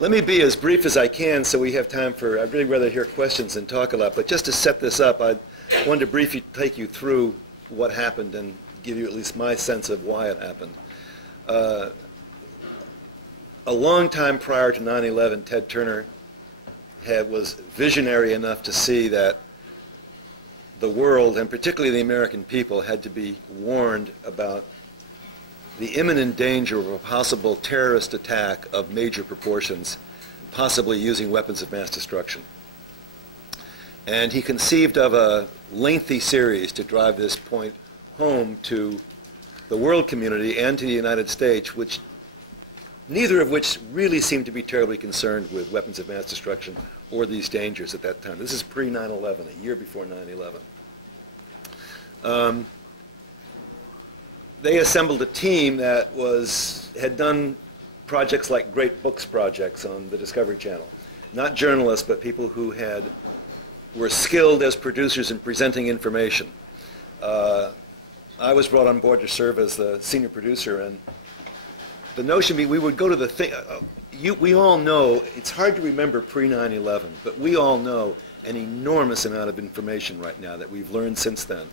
Let me be as brief as I can so we have time for, I'd really rather hear questions than talk a lot, but just to set this up, I wanted to briefly take you through what happened and give you at least my sense of why it happened. A long time prior to 9/11, Ted Turner was visionary enough to see that the world, and particularly the American people, had to be warned about the imminent danger of a possible terrorist attack of major proportions, possibly using weapons of mass destruction. And he conceived of a lengthy series to drive this point home to the world community and to the United States, neither of which really seemed to be terribly concerned with weapons of mass destruction or these dangers at that time. This is pre-9/11, a year before 9/11. They assembled a team that had done projects like Great Books projects on the Discovery Channel. Not journalists, but people who were skilled as producers in presenting information. I was brought on board to serve as the senior producer, and the notion we would go to the thing. We all know, it's hard to remember pre-9/11, but we all know an enormous amount of information right now that we've learned since then.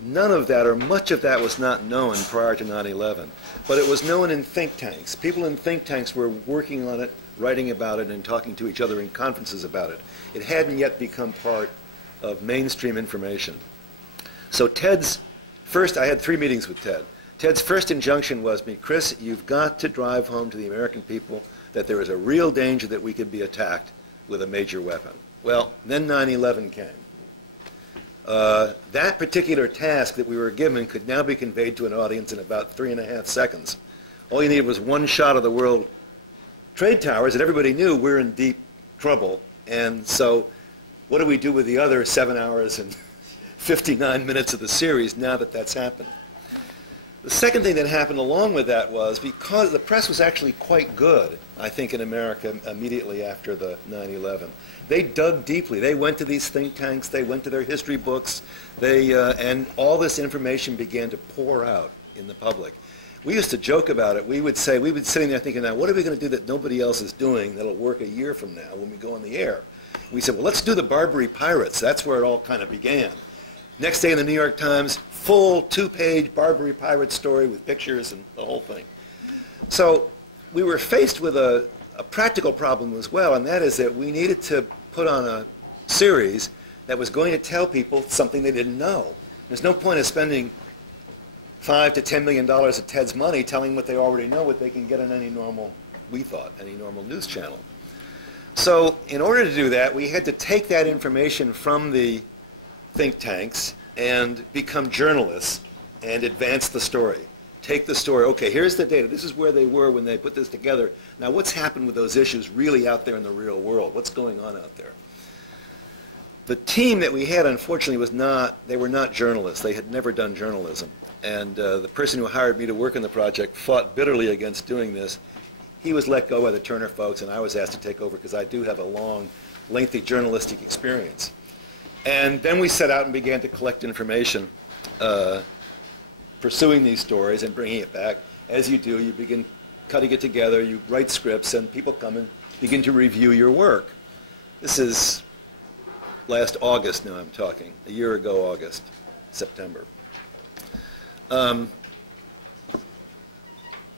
None of that, or much of that, was not known prior to 9/11, but it was known in think tanks. People in think tanks were working on it, writing about it, and talking to each other in conferences about it. It hadn't yet become part of mainstream information. So I had 3 meetings with Ted. Ted's first injunction was Chris, you've got to drive home to the American people that there is a real danger that we could be attacked with a major weapon. Well, then 9/11 came. That particular task that we were given could now be conveyed to an audience in about 3.5 seconds. All you needed was one shot of the World Trade Towers, and everybody knew we're in deep trouble. And so what do we do with the other 7 hours and 59 minutes of the series now that that's happened? The second thing that happened along with that was, because the press was actually quite good, I think, in America immediately after the 9/11. They dug deeply. They went to these think tanks. They went to their history books. And all this information began to pour out in the public. We used to joke about it. We would be sitting there thinking, now, what are we going to do that nobody else is doing that'll work a year from now when we go on the air? We said, well, let's do the Barbary Pirates. That's where it all kind of began. Next day in the New York Times, full 2-page Barbary Pirate story with pictures and the whole thing. So we were faced with a practical problem as well, and that is that we needed to put on a series that was going to tell people something they didn't know. There's no point of spending $5 to $10 million of Ted's money telling what they already know, what they can get on any normal news channel. So in order to do that, we had to take that information from the think tanks and become journalists and advance the story. Take the story, okay, here's the data. This is where they were when they put this together. Now what's happened with those issues really out there in the real world? What's going on out there? The team that we had, unfortunately, they were not journalists. They had never done journalism. And the person who hired me to work on the project fought bitterly against doing this. He was let go by the Turner folks, and I was asked to take over because I do have a long, lengthy journalistic experience. And then we set out and began to collect information, pursuing these stories and bringing it back. As you do, you begin cutting it together, you write scripts, and people come and begin to review your work. This is last August now I'm talking, a year ago August, September.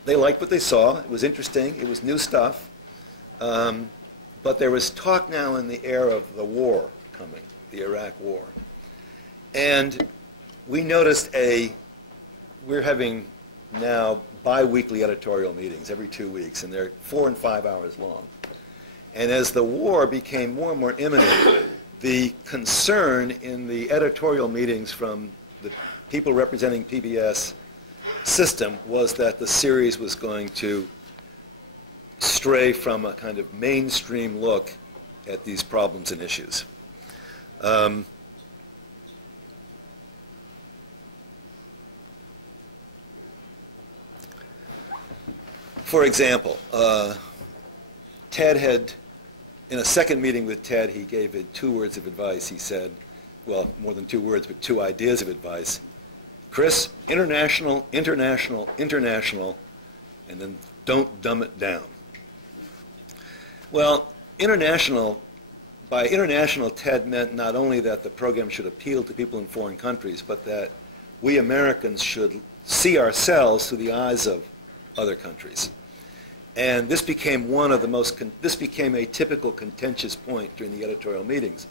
They liked what they saw. It was interesting. It was new stuff. But there was talk now in the air of the war coming, the Iraq War. And we noticed we're having now bi-weekly editorial meetings every 2 weeks, and they're 4 and 5 hours long. And as the war became more and more imminent, the concern in the editorial meetings from the people representing PBS system was that the series was going to stray from a kind of mainstream look at these problems and issues. For example, Ted had, in a second meeting with Ted, he gave it 2 words of advice. He said, well, more than 2 words, but 2 ideas of advice. Chris, international, international, international, and then don't dumb it down. Well, by international, TED meant not only that the program should appeal to people in foreign countries, but that we Americans should see ourselves through the eyes of other countries. And this became this became a typical contentious point during the editorial meetings.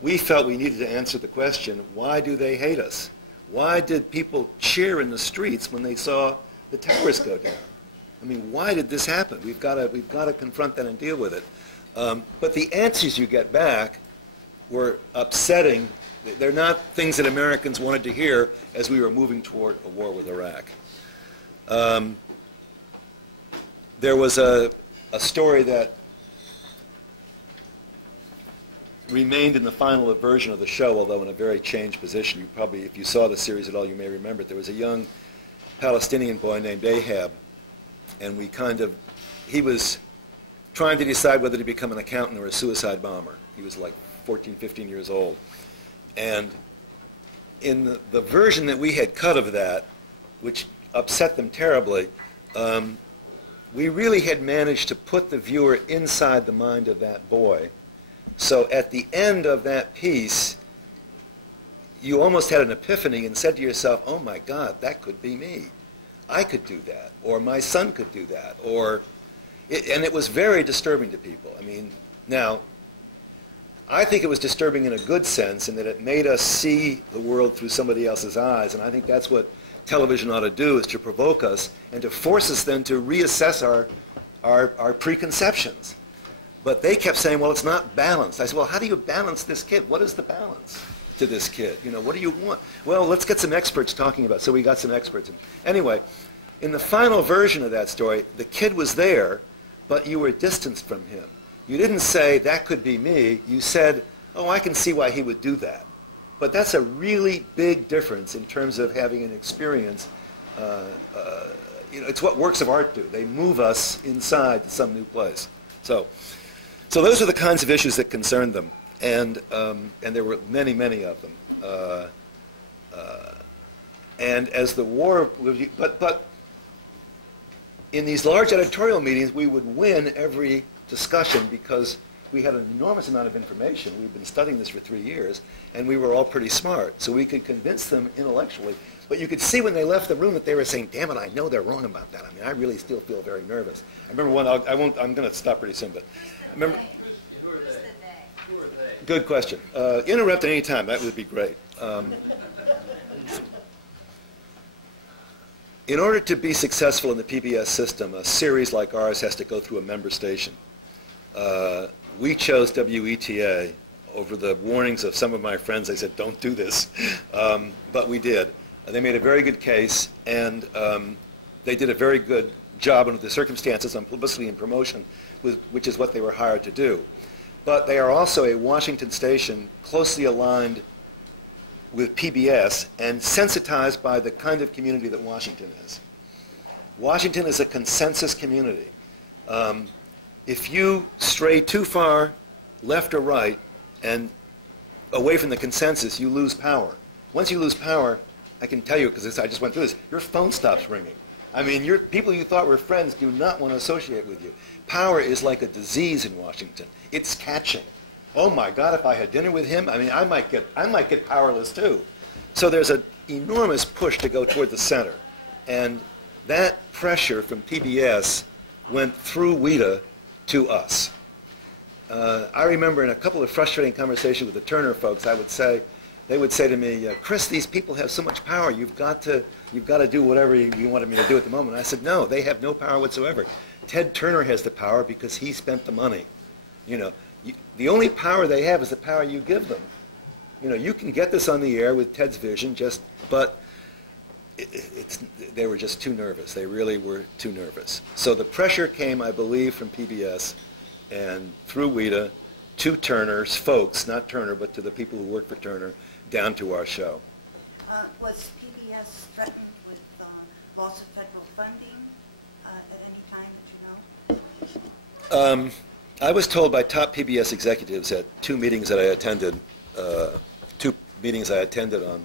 We felt we needed to answer the question, why do they hate us? Why did people cheer in the streets when they saw the towers go down? I mean, why did this happen? We've got to confront that and deal with it. But the answers you get back were upsetting. They're not things that Americans wanted to hear as we were moving toward a war with Iraq. There was a story that remained in the final version of the show, although in a very changed position. You probably, if you saw the series at all, you may remember it. There was a young Palestinian boy named Ahab, and he was trying to decide whether to become an accountant or a suicide bomber. He was like 14, 15 years old. And in the version that we had cut of that, which upset them terribly, we really had managed to put the viewer inside the mind of that boy. So at the end of that piece, you almost had an epiphany and said to yourself, oh my God, that could be me. I could do that, or my son could do that, and it was very disturbing to people. I mean, now, I think it was disturbing in a good sense in that it made us see the world through somebody else's eyes, and I think that's what television ought to do, is to provoke us and to force us then to reassess our preconceptions. But they kept saying, well, it's not balanced. I said, well, how do you balance this kid? What is the balance to this kid? You know, what do you want? Well, let's get some experts talking about it. So we got some experts. Anyway, in the final version of that story, the kid was there, but you were distanced from him. You didn't say, that could be me. You said, oh, I can see why he would do that. But that's a really big difference in terms of having an experience. It's what works of art do. They move us inside to some new place. So those are the kinds of issues that concerned them, and there were many, many of them. And as the war, but in these large editorial meetings, we would win every discussion because we had an enormous amount of information. We'd been studying this for 3 years, and we were all pretty smart, so we could convince them intellectually. But you could see when they left the room that they were saying, damn it, I know they're wrong about that. I mean, I really still feel very nervous. I remember one, I'm going to stop pretty soon, but I remember. Who are they? Good question. Interrupt at any time, that would be great. In order to be successful in the PBS system, a series like ours has to go through a member station. We chose WETA over the warnings of some of my friends. They said, don't do this. But we did. They made a very good case, and they did a very good job under the circumstances on publicity and promotion, which is what they were hired to do. But they are also a Washington station closely aligned with PBS and sensitized by the kind of community that Washington is. Washington is a consensus community. If you stray too far left or right and away from the consensus, you lose power. Once you lose power, I can tell you, because I just went through this, your phone stops ringing. I mean, people you thought were friends do not want to associate with you. Power is like a disease in Washington. It's catching. Oh my God, if I had dinner with him, I mean, I might get powerless too. So there's an enormous push to go toward the center. And that pressure from PBS went through WETA to us. I remember in a couple of frustrating conversations with the Turner folks, they would say to me, Chris, these people have so much power. You've got to do whatever you wanted me to do at the moment. I said, no, they have no power whatsoever. Ted Turner has the power because he spent the money. You know, the only power they have is the power you give them. You know, you can get this on the air with Ted's vision, but they were just too nervous. They really were too nervous. So the pressure came, I believe, from PBS and through WETA to Turner's folks, not Turner, but to the people who work for Turner, down to our show. Was PBS threatened with loss of federal funding at any time that you know? I was told by top PBS executives at two meetings that I attended on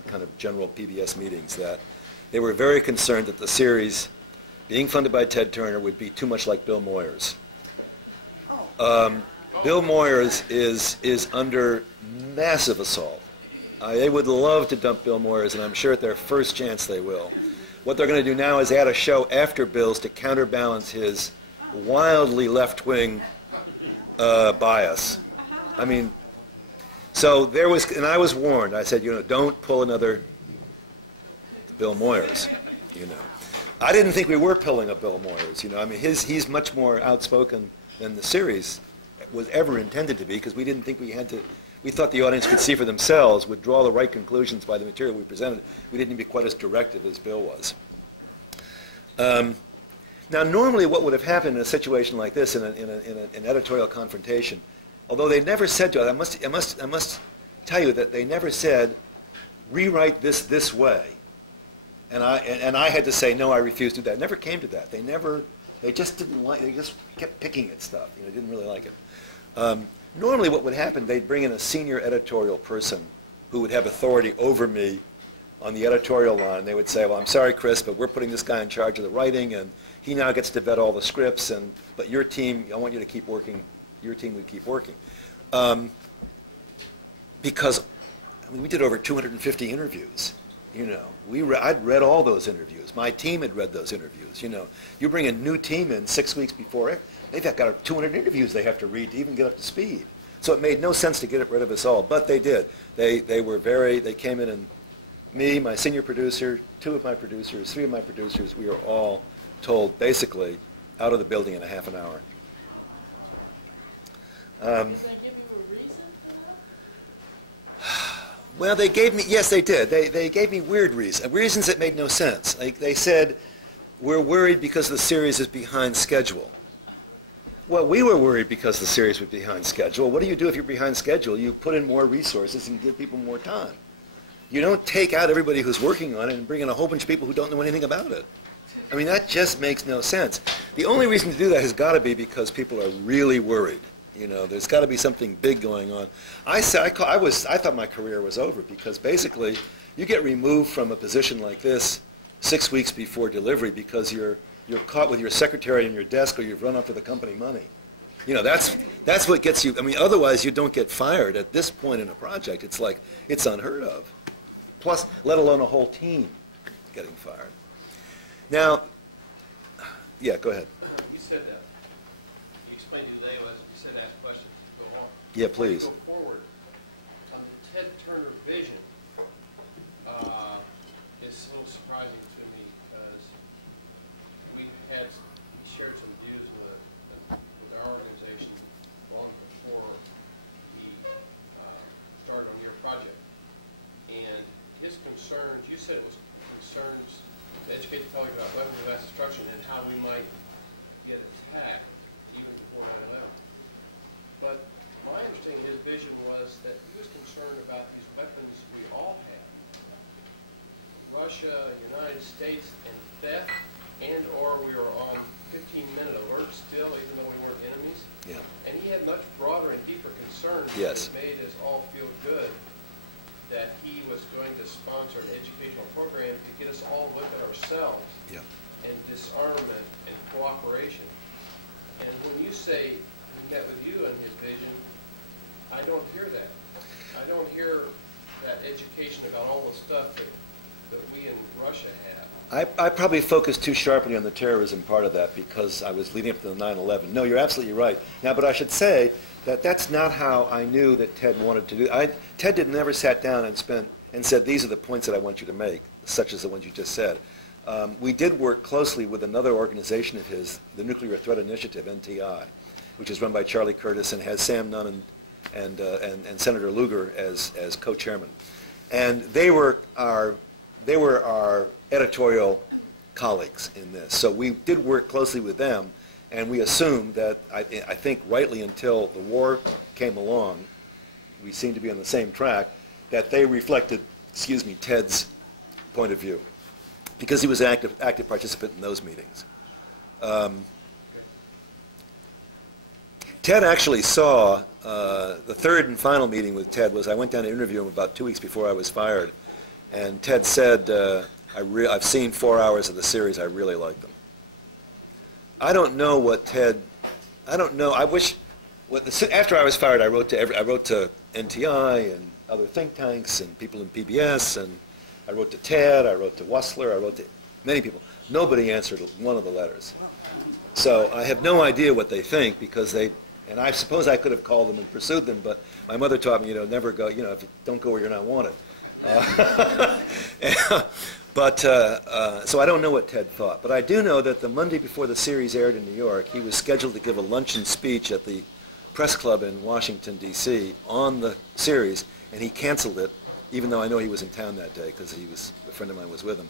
kind of general PBS meetings, that they were very concerned that the series, being funded by Ted Turner, would be too much like Bill Moyers. Oh. Bill Moyers is under massive assault. They would love to dump Bill Moyers, and I'm sure at their first chance they will. What they're going to do now is add a show after Bill's to counterbalance his wildly left-wing bias. I mean, so there was, and I was warned. I said, don't pull another Bill Moyers, I didn't think we were pulling a Bill Moyers, I mean, he's much more outspoken than the series was ever intended to be, because we didn't think we thought the audience could see for themselves, would draw the right conclusions by the material we presented. We didn't need to be quite as directive as Bill was. Now, normally what would have happened in a situation like this, in an editorial confrontation, although they never said to us, I must tell you that they never said, rewrite this way. And I had to say, no, I refuse to do that. It never came to that. They just didn't like, they just kept picking at stuff. Didn't really like it. Normally what would happen, they'd bring in a senior editorial person who would have authority over me on the editorial line. They would say, well, I'm sorry, Chris, but we're putting this guy in charge of the writing, and he now gets to vet all the scripts, but your team, I want you to keep working, your team would keep working. Because, I mean, we did over 250 interviews. I'd read all those interviews. My team had read those interviews. You bring a new team in 6 weeks before, they've got 200 interviews they have to read to even get up to speed. So it made no sense to get rid of us all, but they did. They came in, and me, my senior producer, 2 of my producers, 3 of my producers, we were all told basically out of the building in a half an hour. Did they give you a reason for that? Well, they gave me, yes, they did. They gave me weird reasons that made no sense. They said, we're worried because the series is behind schedule. Well, we were worried because the series was behind schedule. What do you do if you're behind schedule? You put in more resources and give people more time. You don't take out everybody who's working on it and bring in a whole bunch of people who don't know anything about it. I mean, that just makes no sense. The only reason to do that has got to be because people are really worried. There's got to be something big going on. I thought my career was over, because basically you get removed from a position like this 6 weeks before delivery because you're caught with your secretary in your desk, or you've run up to the company money. That's what gets you. I mean, otherwise you don't get fired at this point in a project. It's like, it's unheard of. Plus, let alone a whole team getting fired. Now, yeah, go ahead. You said that. You explained today was you said ask questions. Go on. Yeah, please. Go forward. On the Ted Turner vision, it's a little surprising to me, because we shared some views with our organization long before he started on your project, and his concerns. You said it was concerns to educate the public about weapons of mass destruction and how we might get attacked even before 9/11. But my understanding of his vision was that he was concerned about these weapons we all have. Russia, United States, and theft, and/or we were on 15-minute alert still, even though we weren't enemies. Yeah. And he had much broader and deeper concerns Yes. that made us all feel good that he was going to sponsor an educational program to get us all look at ourselves, Yeah. and disarmament and cooperation. And when you say he met with you in his vision, I don't hear that. I don't hear that education about all the stuff that we in Russia have. I probably focused too sharply on the terrorism part of that because I was leading up to the 9/11. No, you're absolutely right. Now, but I should say that that's not how I knew that Ted wanted to do. Ted never sat down and said, these are the points that I want you to make, such as the ones you just said. We did work closely with another organization of his, the Nuclear Threat Initiative, NTI, which is run by Charlie Curtis and has Sam Nunn and Senator Lugar as co-chairman. And they were our editorial colleagues in this. So we did work closely with them, and we assumed that, I think rightly until the war came along, we seemed to be on the same track, that they reflected, Ted's point of view, because he was an active participant in those meetings. Ted actually saw, the third and final meeting with Ted was, I went down to interview him about 2 weeks before I was fired, and Ted said, I've seen 4 hours of the series, I really like them. I don't know what Ted, I don't know, I wish After I was fired, I wrote to NTI and other think tanks and people in PBS, and I wrote to Ted, I wrote to Wussler, I wrote to many people. Nobody answered one of the letters. So I have no idea what they think, because and I suppose I could have called them and pursued them, but my mother taught me, never go, if you don't go where you're not wanted. So I don't know what Ted thought, but I do know that the Monday before the series aired in New York, he was scheduled to give a luncheon speech at the press club in Washington, D.C. on the series, and he canceled it, even though I know he was in town that day, because a friend of mine was with him.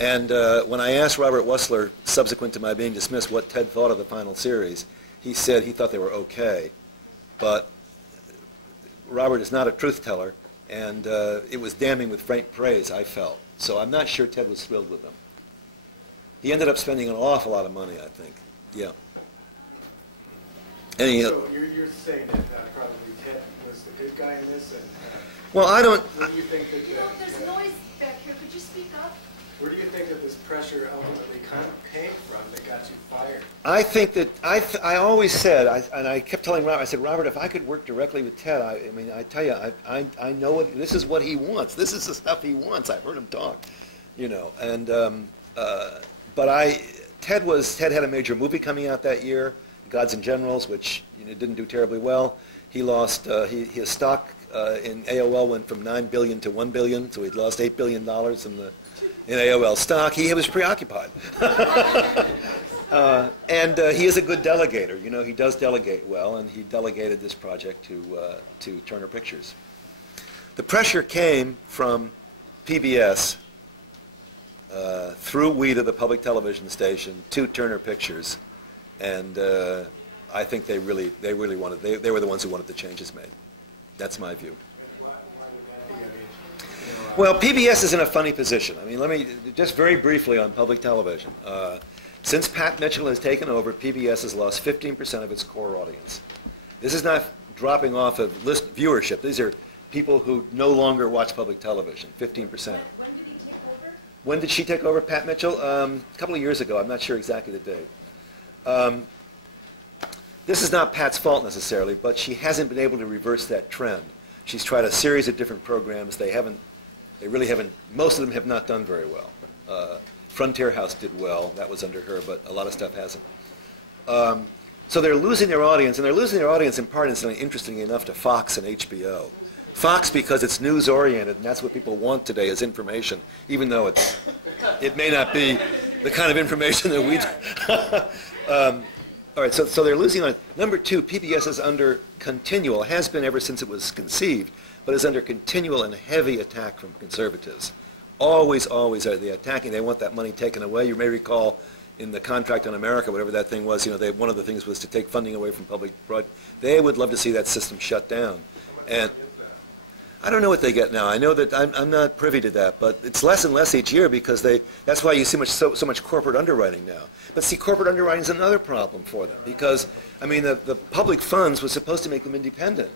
And when I asked Robert Wussler, subsequent to my being dismissed, what Ted thought of the final series, he said he thought they were okay, but Robert is not a truth teller, and it was damning with faint praise, I felt. So I'm not sure Ted was thrilled with them. He ended up spending an awful lot of money, I think. Yeah. So you're saying that probably Ted was the good guy in this? And, well, I don't... Where do you think that... there's noise back here. Could you speak up? Where do you think that this pressure ultimately came from that got you fired? I think that I always said, and I kept telling Robert, I said, Robert, if I could work directly with Ted, I tell you, I know this is what he wants. This is the stuff he wants. I've heard him talk, And but Ted had a major movie coming out that year, Gods and Generals, which didn't do terribly well. He lost his stock in AOL went from $9 billion to $1 billion, so he'd lost $8 billion in AOL stock. He was preoccupied. And he is a good delegator. He does delegate well, and he delegated this project to Turner Pictures. The pressure came from PBS through we to the public television station to Turner Pictures, and I think they really wanted. They were the ones who wanted the changes made. That's my view. Well, PBS is in a funny position. Let me just very briefly on public television. Since Pat Mitchell has taken over, PBS has lost 15% of its core audience. This is not dropping off of list viewership. These are people who no longer watch public television, 15%. When did he take over? When did she take over, Pat Mitchell? A couple of years ago. I'm not sure exactly the date. This is not Pat's fault necessarily, but she hasn't been able to reverse that trend. She's tried a series of different programs. They really haven't, most of them have not done very well. Frontier House did well, that was under her, but a lot of stuff hasn't. So they're losing their audience, and they're losing their audience in part, incidentally, interestingly enough, to Fox and HBO. Fox because it's news-oriented, and that's what people want today is information, even though it may not be the kind of information that we... All right, so they're losing on. Number two, PBS is under continual, has been ever since it was conceived, but is under continual and heavy attack from conservatives. Always are they attacking. They want that money taken away. You may recall in the Contract on America, whatever that thing was, one of the things was to take funding away from public broad. They would love to see that system shut down. And I don't know what they get now. I know that I'm not privy to that, but it's less and less each year because that's why you see so much corporate underwriting now. But see, corporate underwriting is another problem for them because, the public funds was supposed to make them independent.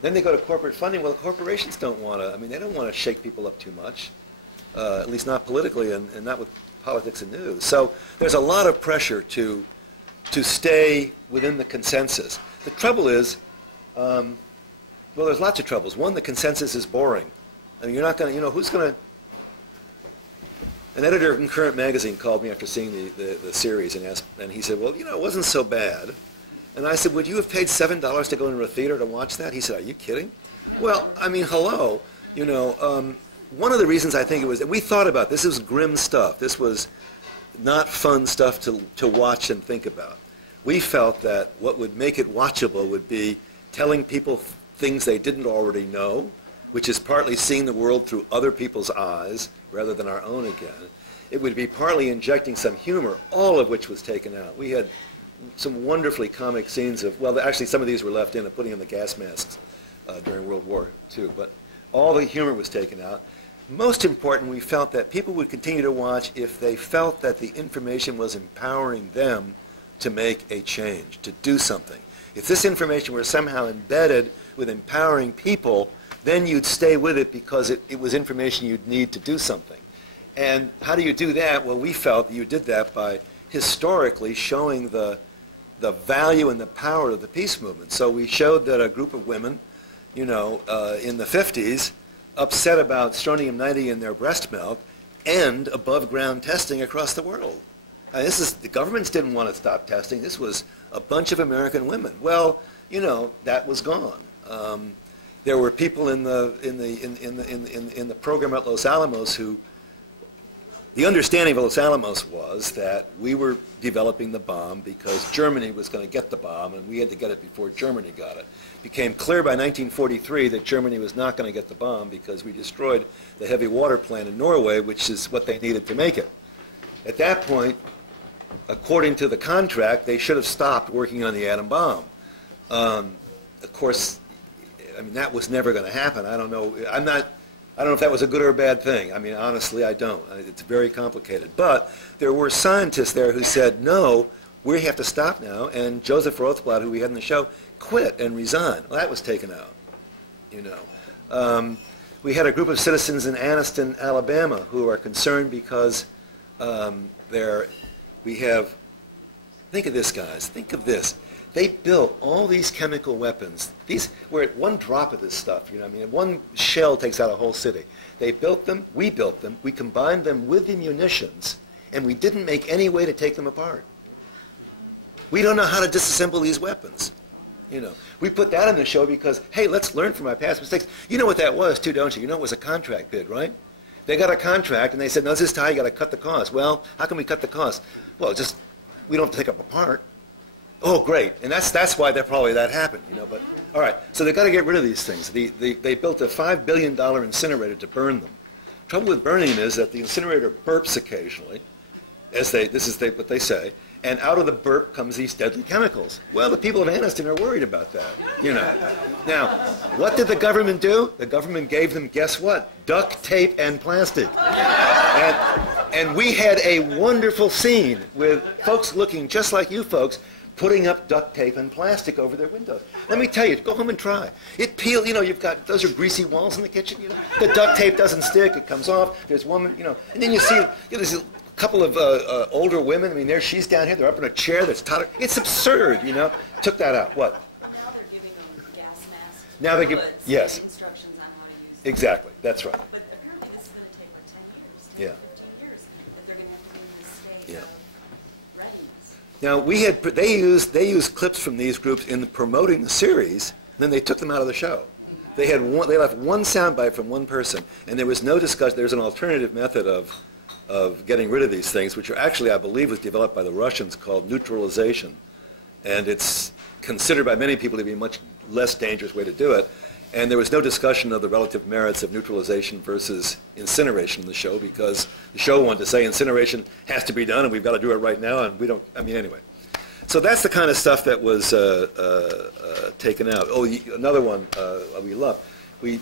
Then they go to corporate funding. Well, the corporations don't want to, they don't want to shake people up too much, at least not politically and not with politics and news. So there's a lot of pressure to stay within the consensus. The trouble is, well, there's lots of troubles. One, the consensus is boring. You're not going to, who's going to... An editor in Current Magazine called me after seeing the series and he said, well, it wasn't so bad. And I said, would you have paid $7 to go into a theater to watch that? He said, are you kidding? Well, hello. One of the reasons I think it was, and we thought about this was grim stuff. This was not fun stuff to watch and think about. We felt that what would make it watchable would be telling people things they didn't already know, which is partly seeing the world through other people's eyes rather than our own again. It would be partly injecting some humor, all of which was taken out. We had some wonderfully comic scenes of, well, actually some of these were left in, of putting in the gas masks during World War II, but all the humor was taken out. Most important, we felt that people would continue to watch if they felt that the information was empowering them to make a change, to do something. If this information were somehow embedded with empowering people, then you'd stay with it because it was information you'd need to do something. And how do you do that? Well, we felt that you did that by historically showing the the value and the power of the peace movement. So we showed that a group of women, in the 50s, upset about strontium-90 in their breast milk, and above-ground testing across the world. The governments didn't want to stop testing. This was a bunch of American women. Well, that was gone. There were people in the program at Los Alamos who, the understanding of Los Alamos was that we were developing the bomb because Germany was going to get the bomb, and we had to get it before Germany got it. It became clear by 1943 that Germany was not going to get the bomb because we destroyed the heavy water plant in Norway, which is what they needed to make it. At that point, according to the contract, they should have stopped working on the atom bomb. Of course, that was never going to happen. I don't know. I don't know if that was a good or a bad thing. Honestly, I don't. It's very complicated. But there were scientists there who said, no, we have to stop now. And Joseph Rothblatt, who we had in the show, quit and resigned. Well, that was taken out. We had a group of citizens in Anniston, Alabama, who are concerned because we have, think of this, guys. Think of this. They built all these chemical weapons. Where one drop of this stuff, one shell takes out a whole city. They built them, we combined them with the munitions, and we didn't make any way to take them apart. We don't know how to disassemble these weapons. We put that in the show because, hey, let's learn from our past mistakes. You know what that was, too, don't you? It was a contract bid, right? They got a contract, and they said, no, this is how you got to cut the cost. Well, how can we cut the cost? Well, we don't have to take them apart. Oh, great. And that's why that happened, But all right, so they've got to get rid of these things. They built a $5 billion incinerator to burn them. Trouble with burning them is that the incinerator burps occasionally, what they say, and out of the burp comes these deadly chemicals. Well, the people of Anniston are worried about that, Now, what did the government do? The government gave them, guess what? Duct tape and plastic. And we had a wonderful scene with folks looking just like you folks, putting up duct tape and plastic over their windows. Let me tell you, go home and try. It peels, those are greasy walls in the kitchen, The duct tape doesn't stick, it comes off, there's woman, and then you see, there's a couple of older women, she's down here, they're up in a chair that's tottered. It's absurd, Took that out. What? Now they're giving them gas masks. Now they give, yes. Instructions on how to use them. Exactly, that's right. But apparently this is going to take, 10 years? Yeah. 15 years that they're going to have to be in this state of readiness. Now they used clips from these groups in promoting the series. Then they took them out of the show. They left one soundbite from one person, and there was no discussion. There's an alternative method of getting rid of these things, which are actually, I believe, was developed by the Russians, called neutralization, and it's considered by many people to be a much less dangerous way to do it. And there was no discussion of the relative merits of neutralization versus incineration in the show, because the show wanted to say incineration has to be done and we've got to do it right now, and we don't, anyway. So that's the kind of stuff that was taken out. Oh, another one we love. We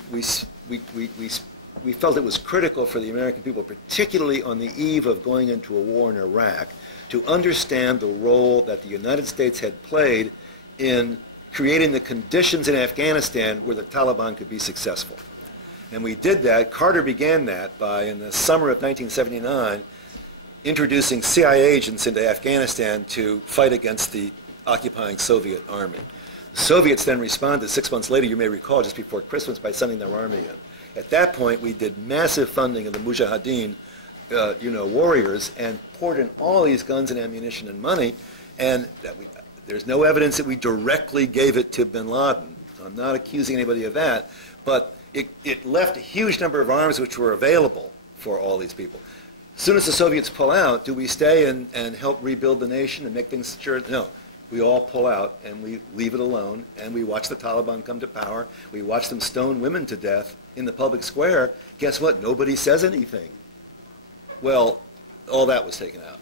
felt it was critical for the American people, particularly on the eve of going into a war in Iraq, to understand the role that the United States had played in creating the conditions in Afghanistan where the Taliban could be successful. And we did that. Carter began that by, in the summer of 1979, introducing CIA agents into Afghanistan to fight against the occupying Soviet army. The Soviets then responded 6 months later, you may recall, just before Christmas, by sending their army in. At that point, we did massive funding of the Mujahideen, warriors, and poured in all these guns and ammunition and money, and there's no evidence that we directly gave it to bin Laden. So I'm not accusing anybody of that, but it left a huge number of arms which were available for all these people. As soon as the Soviets pull out, do we stay and help rebuild the nation and make things sure? No. We all pull out and we leave it alone, and we watch the Taliban come to power. We watch them stone women to death in the public square. Guess what? Nobody says anything. Well, all that was taken out,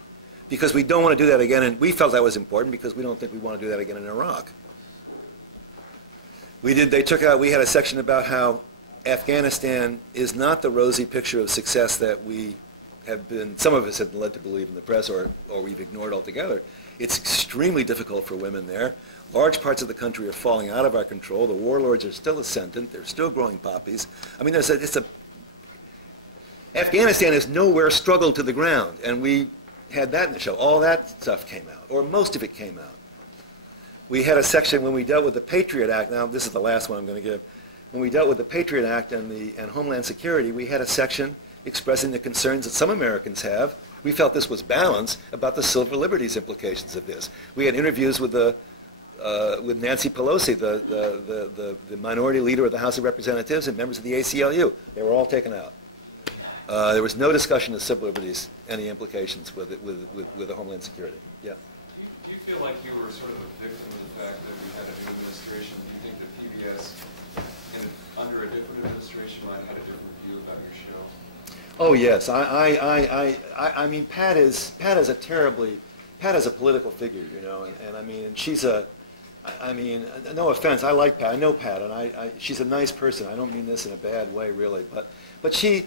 because we don't want to do that again, and we felt that was important because we don't think we want to do that again in Iraq. We had a section about how Afghanistan is not the rosy picture of success that we have been, some of us have been led to believe in the press, or we've ignored altogether. It's extremely difficult for women there. Large parts of the country are falling out of our control. The warlords are still ascendant. They're still growing poppies. Afghanistan is nowhere struggled to the ground, and we had that in the show. All that stuff came out, or most of it came out. we had a section when we dealt with the Patriot Act. Now, this is the last one I'm going to give. When we dealt with the Patriot Act and Homeland Security, we had a section expressing the concerns that some Americans have. We felt this was balanced about the civil liberties implications of this. We had interviews with Nancy Pelosi, the minority leader of the House of Representatives, and members of the ACLU. They were all taken out. There was no discussion of civil liberties, any implications with the Homeland Security. Yeah. Do you feel like you were sort of a victim of the fact that we had a new administration? Do you think that PBS, under a different administration, might have had a different view about your show? Oh yes, I mean Pat is a political figure, you know, and I mean, and she's I mean, no offense, I like Pat, I know Pat, and she's a nice person. I don't mean this in a bad way, really, but she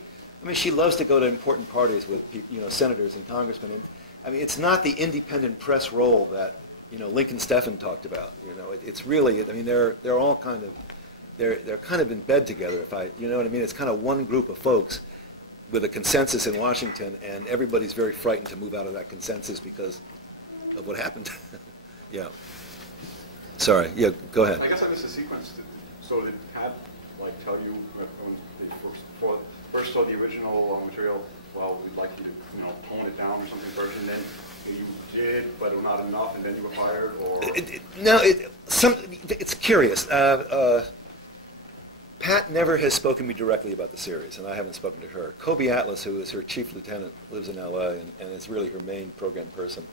loves to go to important parties with people, you know, senators and congressmen, and I mean, it's not the independent press role that, you know, Lincoln Stephan talked about. You know, it's really, I mean, they're all kind of, they're kind of in bed together. You know what I mean? It's kind of one group of folks with a consensus in Washington, and everybody's very frightened to move out of that consensus because of what happened. Yeah. Sorry. Yeah. Go ahead. I guess I missed the sequence. So did Pat tell you when they first saw the original material? Well, we'd like you to tone it down or something first, and then you did, but not enough, and then you were fired, or no. It's curious. Pat never has spoken to me directly about the series, and I haven't spoken to her. Kobe Atlas, who is her chief lieutenant, lives in L.A. and is really her main program person.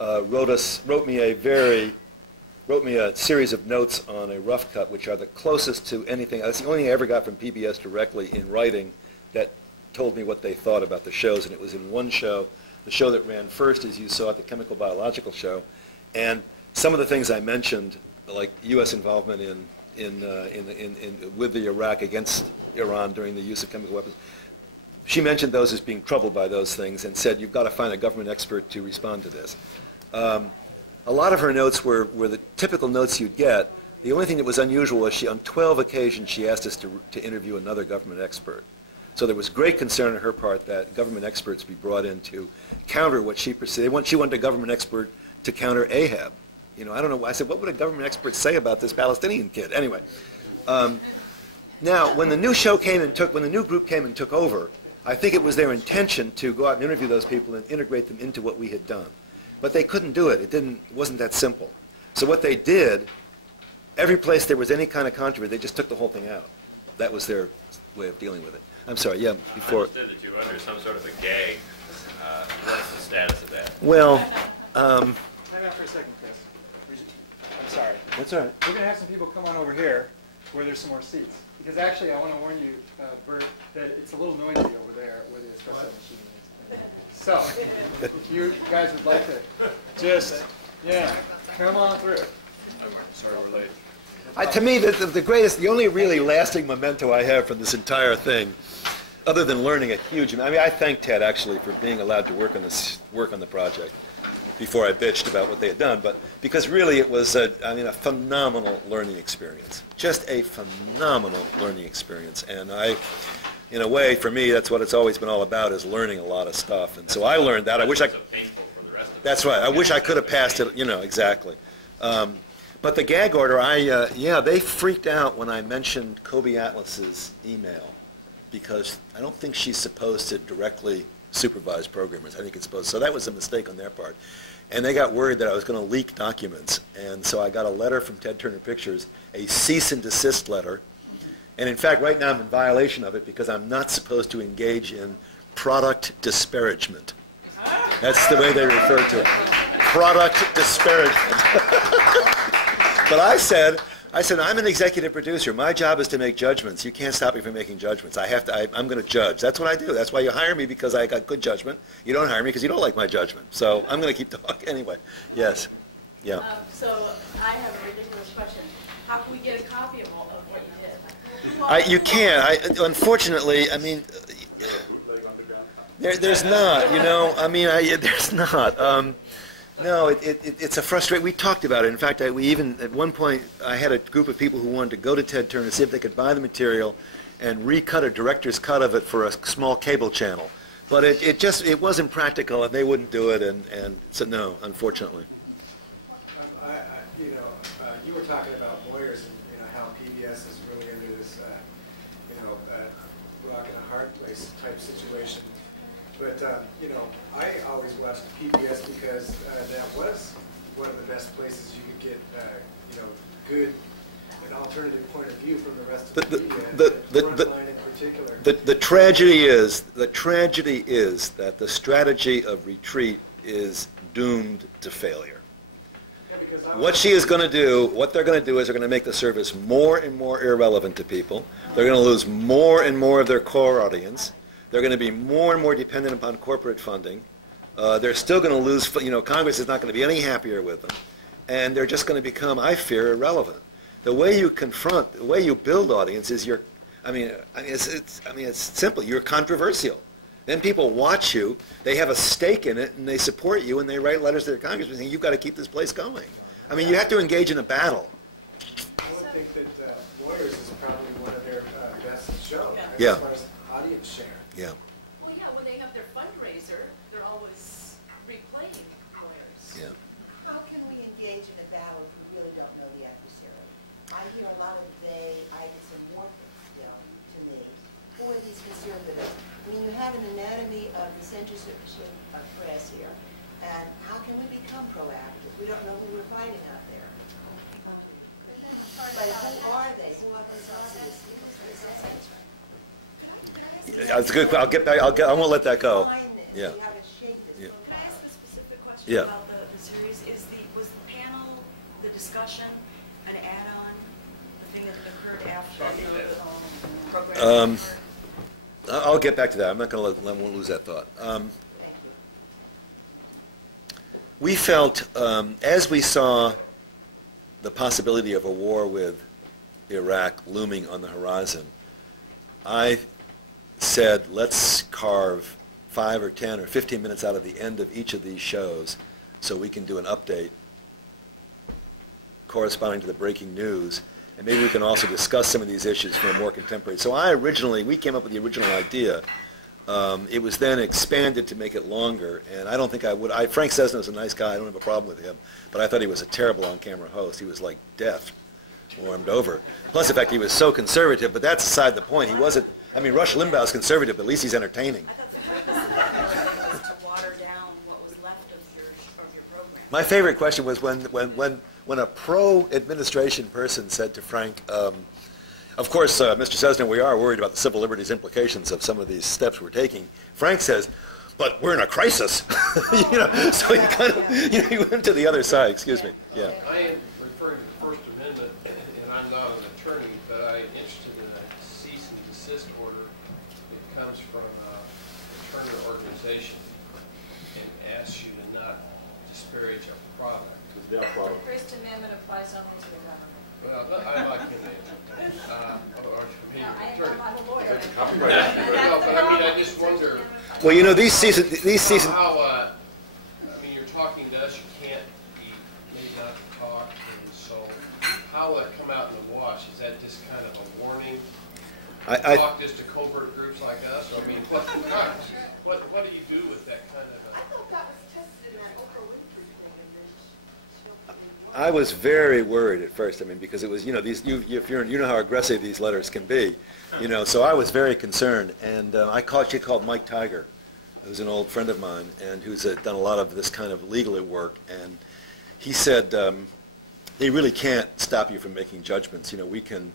Wrote me a series of notes on a rough cut, which are the closest to anything. That's the only thing I ever got from PBS directly in writing that told me what they thought about the shows, and it was in one show. The show that ran first, as you saw, the Chemical Biological show, and some of the things I mentioned, like U.S. involvement with the Iraq against Iran during the use of chemical weapons. She mentioned those as being troubled by those things and said, you've got to find a government expert to respond to this. A lot of her notes were the typical notes you'd get. The only thing that was unusual was on 12 occasions she asked us to interview another government expert. So there was great concern on her part that government experts be brought in to counter what she perceived. She wanted a government expert to counter Ahab. You know, I don't know. I said, what would a government expert say about this Palestinian kid? Anyway, now when the new show came and when the new group came and took over, I think it was their intention to go out and interview those people and integrate them into what we had done, but they couldn't do it. It wasn't that simple. So what they did, every place there was any kind of controversy, they just took the whole thing out. That was their way of dealing with it. I'm sorry. Yeah. Before. I understood that you were under some sort of a gag. What's the status of that? Well. Hang on for a second, Chris. I'm sorry. That's all right. We're going to have some people come on over here where there's some more seats. Because actually, I want to warn you, Bert, that it's a little noisy over there where the espresso machine is. So, if you guys would like to just, come on through. Sorry, we're late. To me, the only really lasting memento I have from this entire thing, other than learning a huge amount, I thank Ted actually for being allowed to work on the project before I bitched about what they had done, but because really it was a phenomenal learning experience, just a phenomenal learning experience, and in a way, for me, that's what it's always been all about, is learning a lot of stuff, and so I learned that. I wish I. Painful for the rest of That's right. I wish I could have passed it. Exactly. But the gag order, they freaked out when I mentioned Kobe Atlas's email, because I don't think she's supposed to directly supervise programmers. I think it's supposed. So that was a mistake on their part, and they got worried that I was going to leak documents, and so I got a letter from Ted Turner Pictures, a cease and desist letter, and in fact, right now I'm in violation of it because I'm not supposed to engage in product disparagement. That's the way they refer to it. Product disparagement. But I said, I'm an executive producer. My job is to make judgments. You can't stop me from making judgments. I'm going to judge. That's what I do. That's why you hire me, because I got good judgment. You don't hire me because you don't like my judgment. So I'm going to keep talking. Anyway, yes. Yeah. So I have a ridiculous question. How can we get a copy of what you did? You can't. Unfortunately, there's not. There's not. No, it's a frustration. We talked about it. In fact, we even, at one point, I had a group of people who wanted to go to Ted Turner to see if they could buy the material and recut a director's cut of it for a small cable channel. But it wasn't practical, and they wouldn't do it, and so no, unfortunately. talking about lawyers and how PBS is really into this, rock and a hard place type situation. But I always watched PBS because that was one of the best places you could get, good, an alternative point of view from the rest of the media. Frontline in particular. The tragedy is that the strategy of retreat is doomed to failure. What they're going to do is they're going to make the service more and more irrelevant to people. They're going to lose more and more of their core audience. They're going to be more and more dependent upon corporate funding. They're still going to lose, Congress is not going to be any happier with them. And they're just going to become, I fear, irrelevant. The way you build audience is it's simple. You're controversial. Then people watch you, they have a stake in it, and they support you, and they write letters to their congressman saying, you've got to keep this place going. You have to engage in a battle. I would think that Lawyers is probably one of their best shows, Yeah. as far as audience share. Yeah. Well, yeah, when they have their fundraiser, they're always replaying Lawyers. Yeah. How can we engage in a battle if we really don't know the adversary? I hear a lot of it's amorphous, to me. Who are these conservatives? You have an anatomy of the censorship of press here, and how can we become proactive? We don't know who we're fighting out there. But who are they? Who are conservatives? That's good. I'll get back. I won't let that go. Yeah. We haven't shaped this. Yeah. Can I ask a specific question Yeah. about the series? Was the panel, the discussion, an add-on, the thing that occurred after the program? I'll get back to that. I'm not going to won't lose that thought. We felt, as we saw the possibility of a war with Iraq looming on the horizon, I said, let's carve 5 or 10 or 15 minutes out of the end of each of these shows so we can do an update corresponding to the breaking news, and maybe we can also discuss some of these issues from a more contemporary. So we came up with the original idea. It was then expanded to make it longer, and I don't think I would. Frank Cessna's a nice guy. I don't have a problem with him, but I thought he was a terrible on-camera host. He was like death, warmed over. Plus the fact he was so conservative, but that's aside the point. He wasn't. Rush Limbaugh's conservative, but at least he's entertaining. I thought the purpose of it was to water down what was left of your program. My favorite question was when a pro-administration person said to Frank, of course, Mr. Cessna, we are worried about the civil liberties implications of some of these steps we're taking. Frank says, but we're in a crisis. So he kind of, he went to the other side. Excuse me. Yeah. I am referring to the First Amendment, and I'm not an attorney, but I'm interested in a cease and desist order. It comes from a fraternal organization and asks you to not disparage a product. The First Amendment applies only to the government. Well, I like him. I'm a lawyer. I just wonder. Well, these season. How, you're talking to us. You can't be maybe not to talk, and so how will it come out in the wash? Is that just kind of a warning? Talk just to covert groups like us. What do you do with that kind of? I thought that was tested in that Oprah Winfrey thing. I was very worried at first. Because it was, you know how aggressive these letters can be, So I was very concerned, and she called Mike Tiger, who's an old friend of mine, and who's done a lot of this kind of legal work, and he said they really can't stop you from making judgments. We can.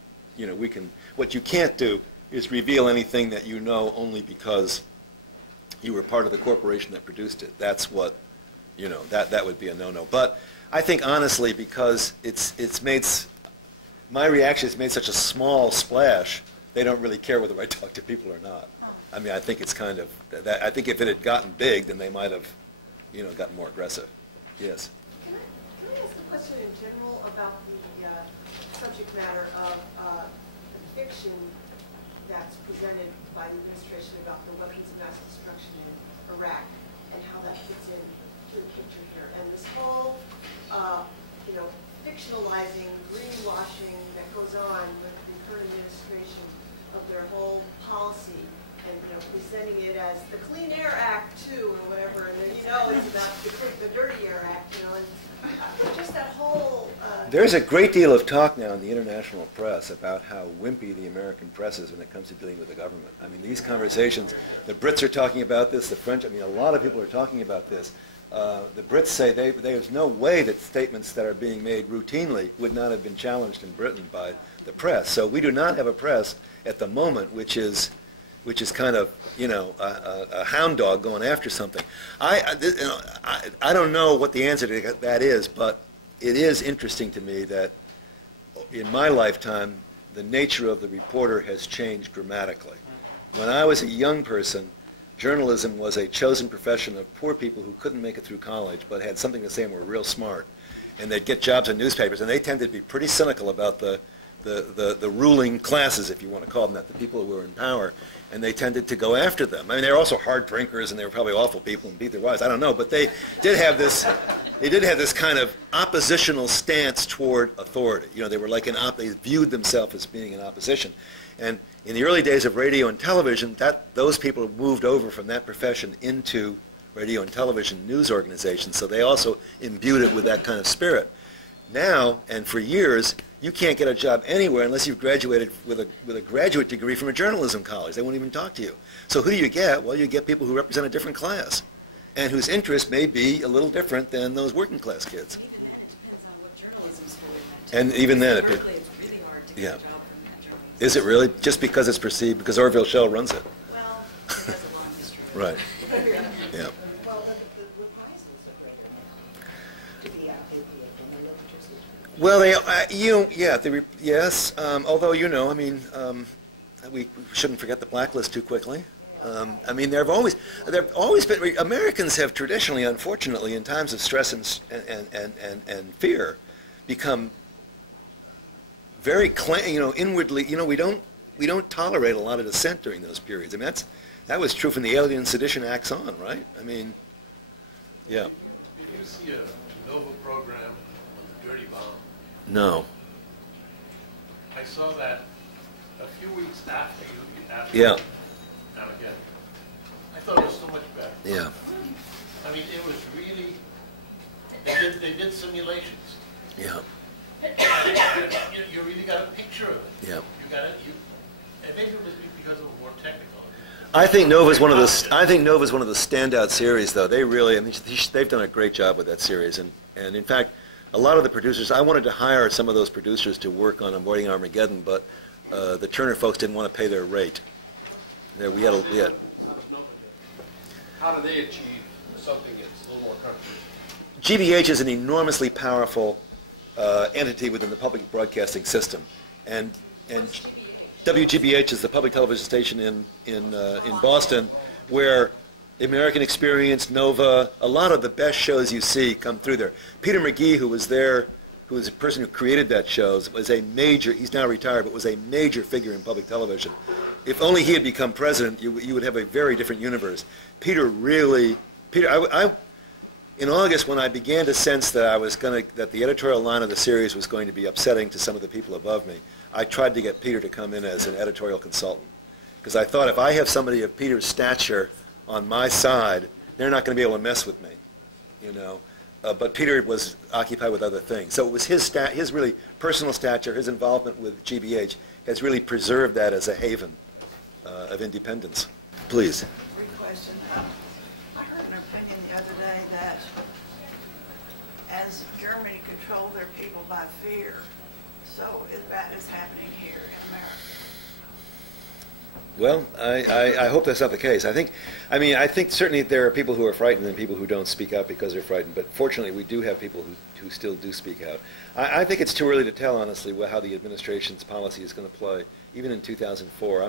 What you can't do is reveal anything that you know only because you were part of the corporation that produced it. That's what, that would be a no-no. But I think honestly, because my reaction has made such a small splash, they don't really care whether I talk to people or not. I think it's kind of I think if it had gotten big, then they might have, gotten more aggressive. Yes. Can I ask a question in general about the subject matter of the fiction that's presented by the administration about the weapons of mass destruction in Iraq and how that fits into the picture here, and this whole fictionalizing, greenwashing that goes on with the current administration of their whole policy, and presenting it as the Clean Air Act too, or whatever, and then it's about the Dirty Air Act, and just that whole There's a great deal of talk now in the international press about how wimpy the American press is when it comes to dealing with the government. I mean, these conversations, the Brits are talking about this, the French, I mean, a lot of people are talking about this. The Brits say there's no way that statements that are being made routinely would not have been challenged in Britain by the press. So we do not have a press at the moment which is kind of, you know, a hound dog going after something. I don't know what the answer to that is, but it is interesting to me that in my lifetime, the nature of the reporter has changed dramatically. When I was a young person, journalism was a chosen profession of poor people who couldn't make it through college but had something to say and were real smart. And they'd get jobs in newspapers, and they tended to be pretty cynical about the ruling classes, if you want to call them that, the people who were in power, and they tended to go after them. I mean, they were also hard drinkers, and they were probably awful people and beat their wives. I don't know, but they did have this kind of oppositional stance toward authority. You know, they were like they viewed themselves as being in opposition. And in the early days of radio and television, those people moved over from that profession into radio and television news organizations, so they also imbued it with that kind of spirit. Now, and for years, you can't get a job anywhere unless you've graduated with a graduate degree from a journalism college. They won't even talk to you. So who do you get? Well, you get people who represent a different class and whose interest may be a little different than those working class kids. And even then, it's really hard to get a job from that journalism. Is it really? Just because it's perceived? Because Orville Schell runs it? Well, it has a long history. Right. Yeah. Well, yes. Although, you know, I mean, we shouldn't forget the blacklist too quickly. I mean, there have always been. Americans have traditionally, unfortunately, in times of stress and fear, become very, you know, inwardly. You know, we don't tolerate a lot of dissent during those periods. I mean, that was true from the Alien and Sedition Acts on, right? I mean, yeah. Did you see a Nova program on the Dirty Bomb? No. I saw that a few weeks after Yeah. Armageddon. I thought it was so much better. Yeah. I mean, it was really, they did simulations. Yeah. You really got a picture of it. Yeah. And maybe it was because it was more technical. I think Nova's one of the standout series, though. They really, I mean, they've done a great job with that series, and in fact, a lot of the producers, I wanted to hire some of those producers to work on Avoiding Armageddon, but the Turner folks didn't want to pay their rate. We had. How do they achieve something that's a little more comfortable? GBH is an enormously powerful entity within the public broadcasting system, and WGBH is the public television station in Boston, where American Experience, Nova, a lot of the best shows you see come through there. Peter McGee, who was there, who was the person who created that show, was a major, he's now retired, but was a major figure in public television. If only he had become president, you would have a very different universe. Peter, in August, when I began to sense that that the editorial line of the series was going to be upsetting to some of the people above me, I tried to get Peter to come in as an editorial consultant. Because I thought if I have somebody of Peter's stature on my side, they're not going to be able to mess with me, you know. But Peter was occupied with other things. So it was his really personal stature, his involvement with GBH has really preserved that as a haven of independence. Please. Brief question. I heard an opinion the other day that as Germany controlled their people by fear, so that is happening here in America. Well, I hope that's not the case. I think certainly there are people who are frightened and people who don't speak out because they're frightened. But fortunately, we do have people who still do speak out. I think it's too early to tell, honestly, how the administration's policy is going to play, even in 2004.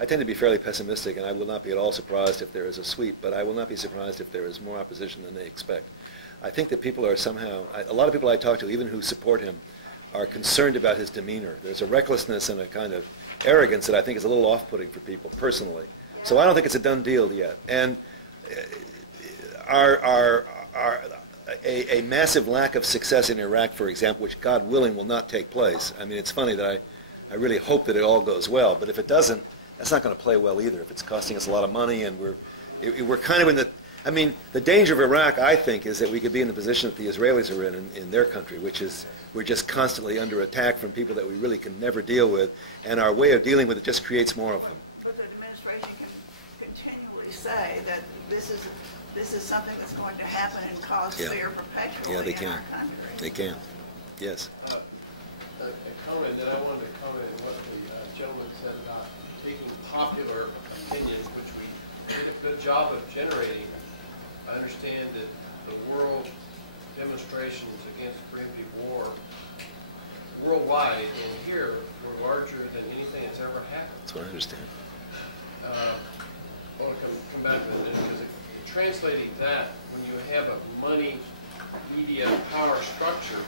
I tend to be fairly pessimistic, and I will not be at all surprised if there is a sweep, but I will not be surprised if there is more opposition than they expect. I think that people are somehow, a lot of people I talk to, even who support him, are concerned about his demeanor. There's a recklessness and a kind of arrogance that I think is a little off-putting for people personally. So I don't think it's a done deal yet. And a massive lack of success in Iraq, for example, which God willing will not take place. I mean, it's funny that I really hope that it all goes well, but if it doesn't, that's not going to play well either. If it's costing us a lot of money and we're kind of in the, I mean, the danger of Iraq, I think, is that we could be in the position that the Israelis are in their country, which is we're just constantly under attack from people that we really can never deal with, and our way of dealing with it just creates more of them. But the administration can continually say that this is something that's going to happen and cause fear perpetually in our country. They can. Yes. A comment that I wanted to comment on what the gentleman said about taking popular opinions, which we did a good job of generating. I understand that the world demonstrations against preemptive war worldwide and here were larger than anything that's ever happened. That's what I understand. I want to come back to that because translating that, when you have a money media power structure,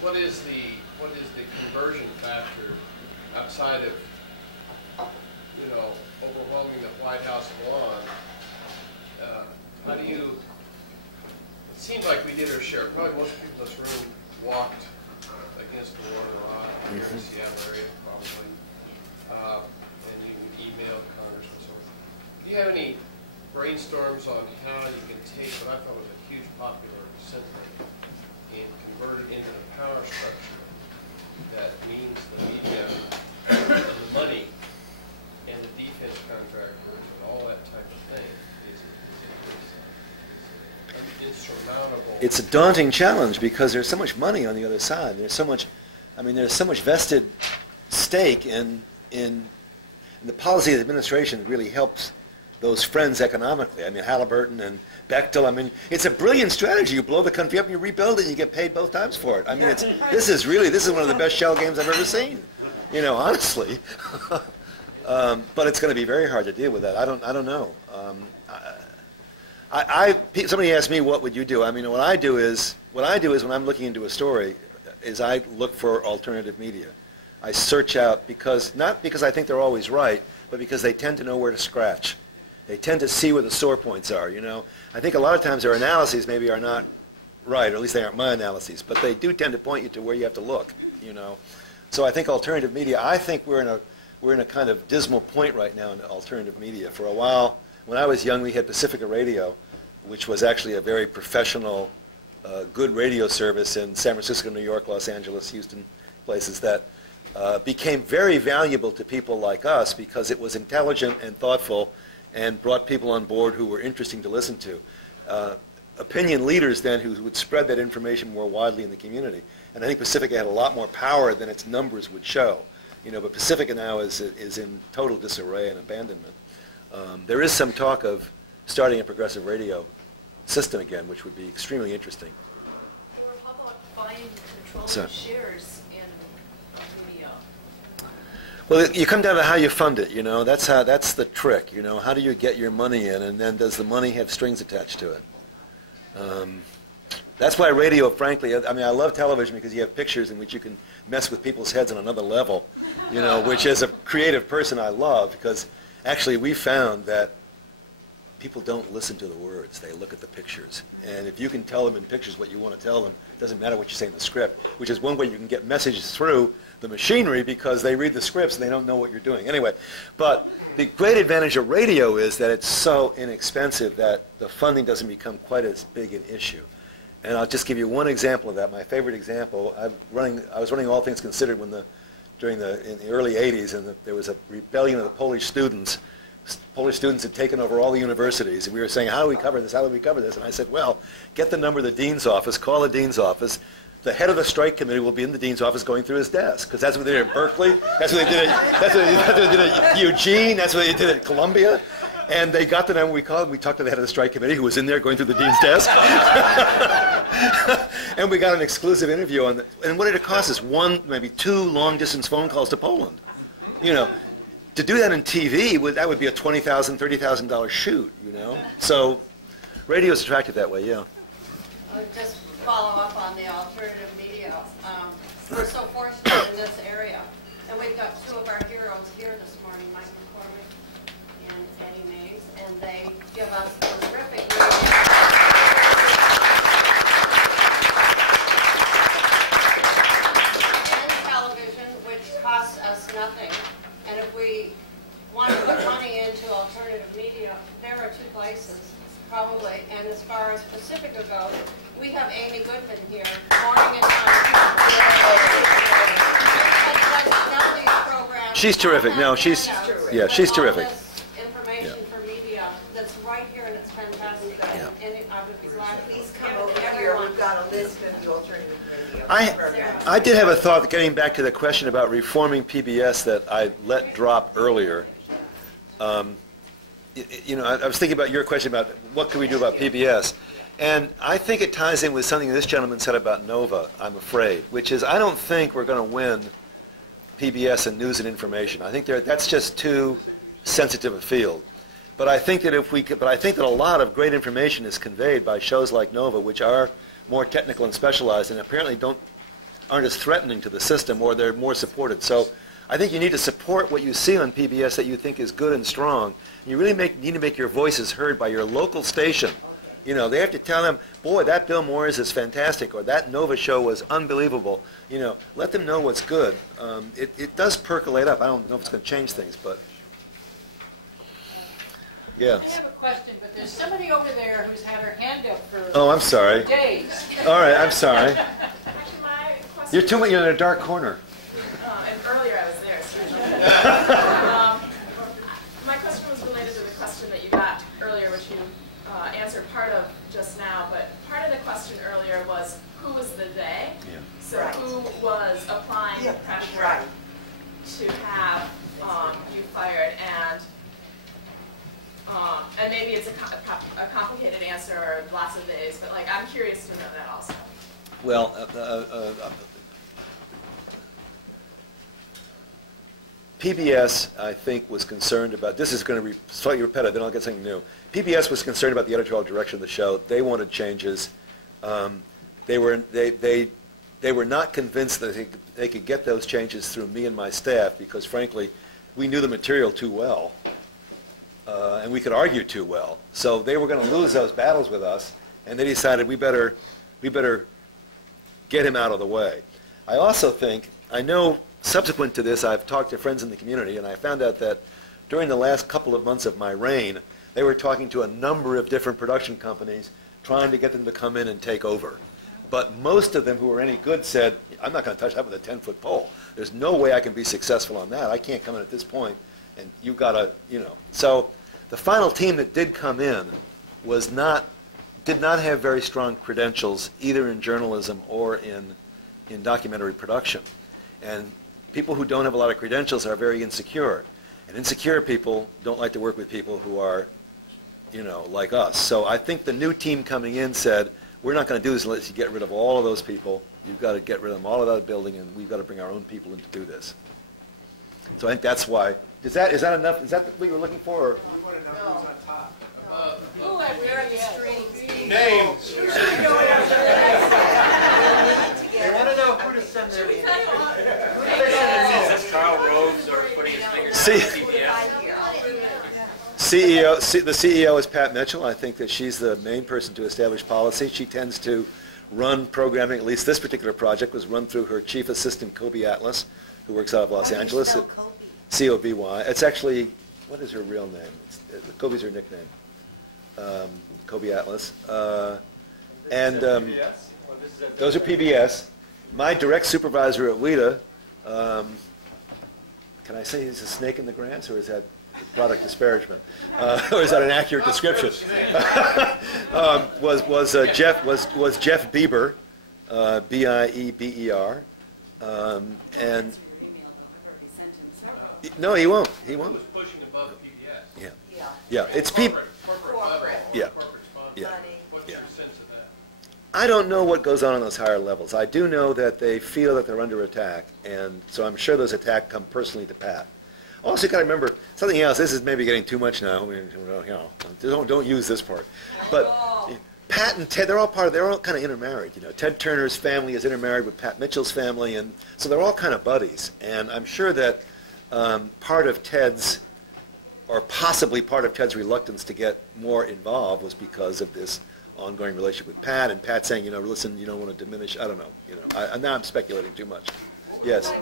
what is the conversion factor outside of overwhelming the White House lawn? How do you? It seems like we did our share. Probably most people in this room walked against the war in Iraq here in the Seattle area, probably, and you emailed Congress and so forth. Do you have any brainstorms on how you can take what I thought was a huge popular sentiment and convert it into the power structure that means the media, and the money, and the defense contractors, and all that type of thing is insurmountable? It's a daunting challenge because there's so much money on the other side. There's so much vested stake in the policy of the administration that really helps those friends economically. I mean, Halliburton and Bechtel. I mean, it's a brilliant strategy. You blow the country up and you rebuild it and you get paid both times for it. I mean, this is one of the best shell games I've ever seen, honestly. But it's going to be very hard to deal with that. I don't know. Somebody asked me, what would you do? I mean, what I do is when I'm looking into a story is I look for alternative media. I search out not because I think they're always right, but because they tend to know where to scratch. They tend to see where the sore points are, I think a lot of times their analyses maybe are not right, or at least they aren't my analyses, but they do tend to point you to where you have to look, So I think alternative media, I think we're in a kind of dismal point right now in alternative media. For a while, when I was young, we had Pacifica Radio, which was actually a very professional, good radio service in San Francisco, New York, Los Angeles, Houston, places that became very valuable to people like us because it was intelligent and thoughtful and brought people on board who were interesting to listen to. Opinion leaders then who would spread that information more widely in the community. And I think Pacifica had a lot more power than its numbers would show. But Pacifica now is in total disarray and abandonment. There is some talk of starting a progressive radio system again, which would be extremely interesting. Or how about buying controlling shares in media? Well, you come down to how you fund it, That's the trick, How do you get your money in, and then does the money have strings attached to it? That's why radio, frankly, I mean, I love television because you have pictures in which you can mess with people's heads on another level, which as a creative person I love because actually we found that people don't listen to the words. They look at the pictures. And if you can tell them in pictures what you want to tell them, it doesn't matter what you say in the script, which is one way you can get messages through the machinery because they read the scripts and they don't know what you're doing. Anyway, but the great advantage of radio is that it's so inexpensive that the funding doesn't become quite as big an issue. And I'll just give you one example of that. My favorite example, I was running All Things Considered in the early 80s, and there was a rebellion of the Polish students. Polish students had taken over all the universities, and we were saying, how do we cover this? How do we cover this? And I said, well, get the number of the dean's office, call the dean's office. The head of the strike committee will be in the dean's office going through his desk, because that's what they did at Berkeley, that's what they did at Eugene, that's what they did at Columbia. And they got the number, we called, we talked to the head of the strike committee who was in there going through the dean's desk. And we got an exclusive interview on and what did it cost us? One, maybe two long-distance phone calls to Poland. To do that in TV, that would be a $20,000, $30,000 shoot, So radio is attractive that way, yeah. I'll just follow up on the alternative media. We're so fortunate in this area, and we've got two of our heroes here this morning, Mike McCormick and Eddie Mays, and they give us terrific television, which costs us nothing. And if we want to put money into alternative media, there are Amy Goodman here, morning and night. She's terrific. No, she's terrific. Information for media that's right here, and it's fantastic. And I would be glad to Please come over here. We've got a list of the alternative radio. I did have a thought, getting back to the question about reforming PBS that I let drop earlier. You know, I was thinking about your question about what can we do about PBS. And I think it ties in with something this gentleman said about Nova, I'm afraid, which is I don't think we're going to win PBS and news and information. I think that's just too sensitive a field. But I think that a lot of great information is conveyed by shows like Nova, which are more technical and specialized, and apparently aren't as threatening to the system, or they're more supported. So I think you need to support what you see on PBS that you think is good and strong. You really need to make your voices heard by your local station. You know, they have to tell them, boy, that Bill Moyers is fantastic, or that Nova show was unbelievable. You know, let them know what's good. It does percolate up. I don't know if it's going to change things, but yeah. I have a question, but there's somebody over there who's had her hand up for I'm sorry. days. All right, I'm sorry. Actually, my question You're in a dark corner. and earlier I was there, so my question was related to the question that you got earlier, which you answered part of just now, but part of the question earlier was who was the they? Yeah. So who was applying pressure to have you fired, and maybe it's a complicated answer or lots of days, but like I'm curious to know that also. Well, PBS, I think, was concerned about, this is going to be slightly repetitive, then I'll get something new. PBS was concerned about the editorial direction of the show. They wanted changes. They were not convinced that they could get those changes through me and my staff because, frankly, we knew the material too well, and we could argue too well. So they were going to lose those battles with us, and they decided we better get him out of the way. I also think, I know subsequent to this, I've talked to friends in the community, and I found out that during the last couple of months of my reign, they were talking to a number of different production companies trying to get them to come in and take over. But most of them who were any good said, I'm not going to touch that with a 10-foot pole. There's no way I can be successful on that. I can't come in at this point, and you've got to, you know. So the final team that did come in did not have very strong credentials either in journalism or in documentary production. And people who don't have a lot of credentials are very insecure. And insecure people don't like to work with people who are, you know, like us. So I think the new team coming in said, we're not going to do this unless you get rid of all of those people. You've got to get rid of them all of that building, and we've got to bring our own people in to do this. So I think that's why. Is that enough? Is that what you were looking for? Or? We want to know who's on top. Who at the extremes? Names. They want to know who to send their Is this Carl Rhodes or putting his fingers on PBS? The CEO is Pat Mitchell. I think that she's the main person to establish policy. She tends to run programming, at least this particular project was run through her chief assistant, Kobe Atlas, who works out of Los Angeles. C-O-B-Y. It's actually, what is her real name? Kobe's her nickname. Kobe Atlas. Those are PBS. My direct supervisor at WIDA, can I say he's a snake in the grass, or is that product disparagement? Or is that an accurate description? was Jeff Bieber, B-I-E-B-E-R, and no, he won't. He won't. Who's pushing above the PBS? Yeah. It's people. Corporate. Yeah. Yeah. Yeah. What's your sense of that? I don't know what goes on those higher levels. I do know that they feel that they're under attack, and so I'm sure those attacks come personally to Pat. Also, you got to remember something else. This is maybe getting too much now. You know, don't use this part. But Pat and Ted, they're all kind of intermarried. You know, Ted Turner's family is intermarried with Pat Mitchell's family, and so they're all kind of buddies. And I'm sure that part of Ted's, or possibly part of Ted's reluctance to get more involved was because of this ongoing relationship with Pat, and Pat saying, you know, listen, you don't want to diminish. I don't know. You know, now I'm speculating too much. Yes.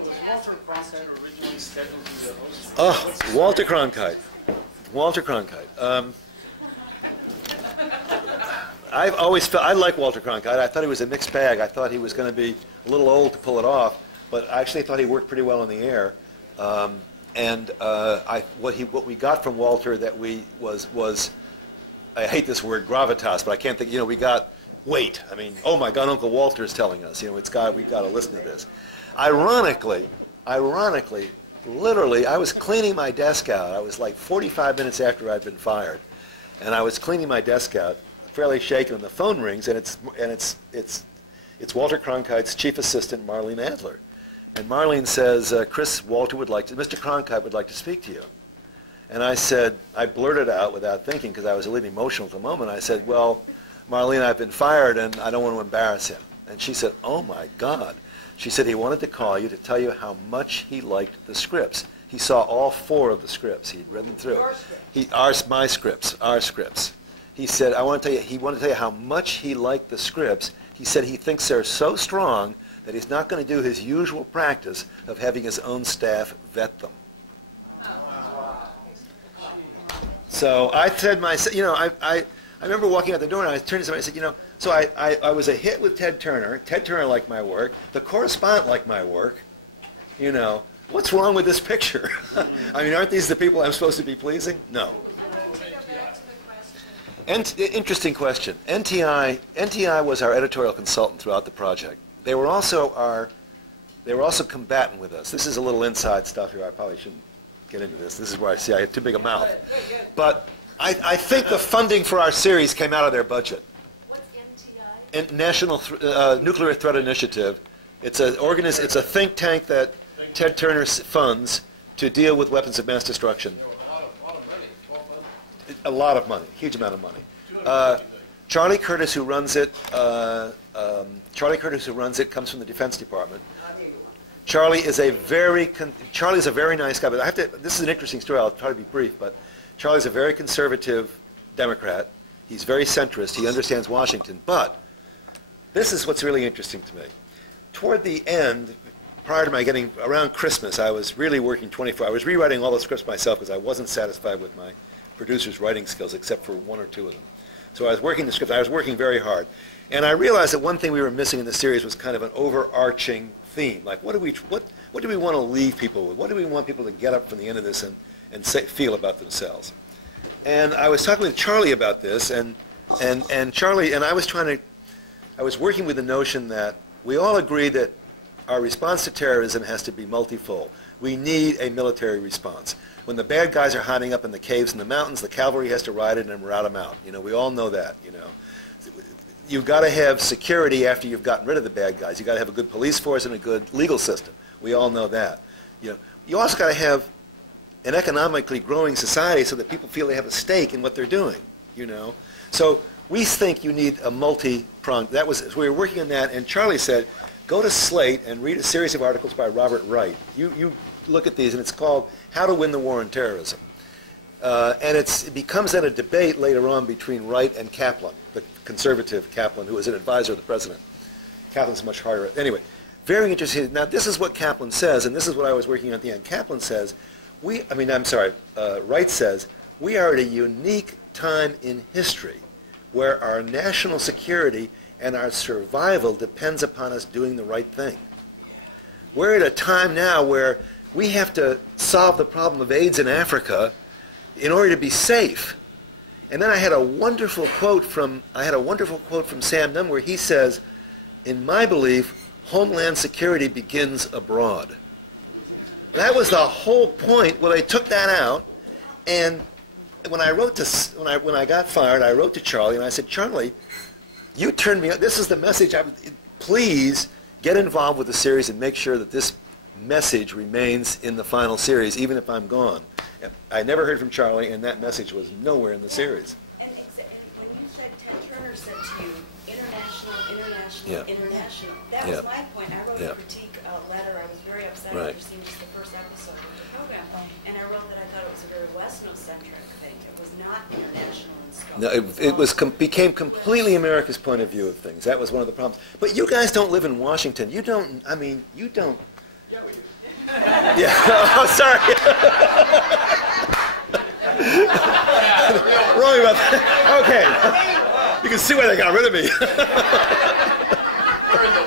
Oh, Walter Cronkite. Walter Cronkite. I've always felt, I like Walter Cronkite. I thought he was a mixed bag. I thought he was going to be a little old to pull it off, but I actually thought he worked pretty well in the air. What we got from Walter that was, I hate this word, gravitas, but I can't think, we got weight. I mean, oh my God, Uncle Walter is telling us, we've got to listen to this. Ironically, literally, I was cleaning my desk out. I was like 45 minutes after I'd been fired, and I was cleaning my desk out, fairly shaken, and the phone rings, and it's Walter Cronkite's chief assistant, Marlene Adler. And Marlene says, Chris, Mr. Cronkite would like to speak to you. And I blurted out without thinking, because I was a little emotional at the moment. I said, well, Marlene, I've been fired, and I don't want to embarrass him. And she said, oh my God. She said he wanted to call you to tell you how much he liked the scripts. He saw all 4 of the scripts. He'd read them through. My scripts, our scripts. He said, he wanted to tell you how much he liked the scripts. He said he thinks they're so strong that he's not going to do his usual practice of having his own staff vet them. So I said, I remember walking out the door and I turned to somebody and said, so I was a hit with Ted Turner. Ted Turner liked my work. The correspondent liked my work. What's wrong with this picture? I mean, aren't these the people I'm supposed to be pleasing? No. Interesting question. NTI was our editorial consultant throughout the project. They were also combatant with us. This is a little inside stuff here. I probably shouldn't get into this. This is where I see I have too big a mouth. But I think the funding for our series came out of their budget. What's NTI? National Nuclear Threat Initiative. It's a think tank that Ted Turner funds to deal with weapons of mass destruction. A lot of money, huge amount of money. Charlie Curtis, who runs it, comes from the Defense Department. Charlie is a very nice guy, but this is an interesting story. I'll try to be brief, but Charlie's a very conservative Democrat. He's very centrist. He understands Washington, but this is what's really interesting to me. Toward the end, prior to my getting around Christmas, I was really working 24. I was rewriting all the scripts myself because I wasn't satisfied with my producer's writing skills, except for 1 or 2 of them. So I was working the script. I was working very hard. And I realized that one thing we were missing in the series was kind of an overarching theme. Like, what do we want to leave people with? What do we want people to get up from the end of this and feel about themselves? And I was talking with Charlie about this, and Charlie, and I was working with the notion that we all agree that our response to terrorism has to be multifold. We need a military response. When the bad guys are hiding up in the caves and the mountains, the cavalry has to ride it and rout them out. We all know that. You've got to have security after you've gotten rid of the bad guys. You've got to have a good police force and a good legal system. We all know that. You also got to have an economically growing society so that people feel they have a stake in what they're doing. So we think you need a multi-pronged. So we were working on that, and Charlie said, go to Slate and read a series of articles by Robert Wright. You look at these, and it's called How to Win the War on Terrorism. And it becomes then a debate later on between Wright and Kaplan, the conservative Kaplan, who was an advisor of the president. Kaplan's much harder. Anyway, very interesting. Now, this is what Kaplan says, and this is what I was working on at the end. Kaplan says, Wright says, we are at a unique time in history where our national security and our survival depends upon us doing the right thing. We're at a time now where we have to solve the problem of AIDS in Africa in order to be safe. And then I had a wonderful quote from Sam Nunn where he says, in my belief, homeland security begins abroad. That was the whole point. Well, they took that out, and when I got fired, I wrote to Charlie and I said, Charlie, you turned me on. This is the message. Please get involved with the series and make sure that this message remains in the final series, even if I'm gone. I never heard from Charlie, and that message was nowhere in the series. And when you said Ted Turner said to you, international, that was my point. I wrote a critique letter. I was very upset after seeing just the first episode of the program, and I wrote that I thought it was a very Westno-centric thing. It was not international in scope. No, it became completely America's point of view of things. That was one of the problems. But you guys don't live in Washington. You don't. Yeah, we do. Yeah. Oh, sorry. Wrong about that. Okay. You can see why they got rid of me. We're in the